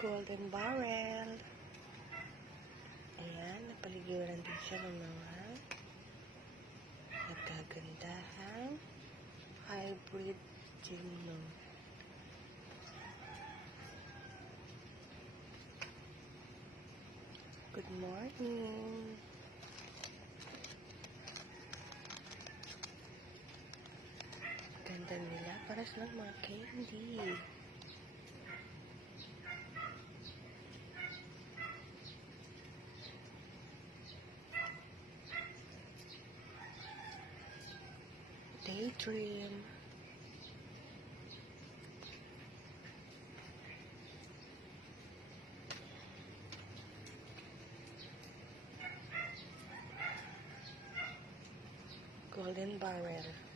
golden barrel. Ayan, napaligiran din siya ng mga nagkagandahan hybrid gymno. Good morning. Ganda nila, para silang mga candy. Daydream. Golden barrel.